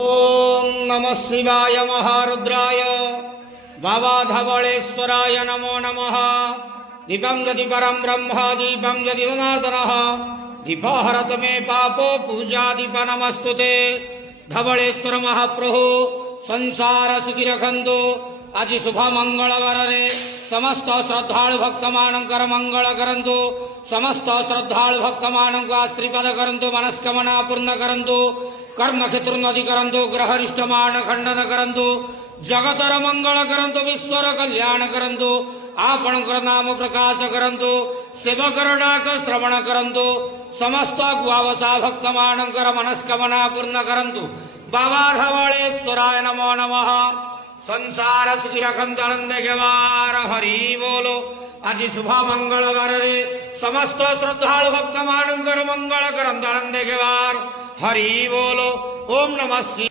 ओम नमः शिवाय महारुद्राय बाबा धवलेश्वराय नमो नमः। दीपं यदि परं ब्रह्म दीपं यदि जनार्दनः दीपहरत मे पापो पूजा दीप नमस्तुते। धवलेश्वर महाप्रभु संसार सुखी रखंतु। आज शुभ मंगलवार रे समस्त श्रद्धालु भक्त मानकर मंगल करंतु। समस्त श्रद्धालु भक्त मानक आशीर्वाद करंतु। मनस्कामना पूर्ण करंतु। कर्म क्षेत्रोन्नति करंतु। ग्रहरिष्ट मान खंडन करंतु। जगतर मंगल करंतु। विश्वर कल्याण करंतु। आपणकर नाम प्रकाश करंतु। सेवकर डाक श्रवण करंतु। समस्त गुआवसा भक्त मानकर मनस्कामना पूर्ण करंतु। बाबा धवलेश्वराय नमो नमः। संसार सुखी रखंतु आनंद गेवार हरि बोलो। आज शुभ मंगलवार रे समस्त श्रद्धालु भक्त मानकर मंगल करंतु आनंद गेवार हरि बोलो। ओम नमः शिवाय।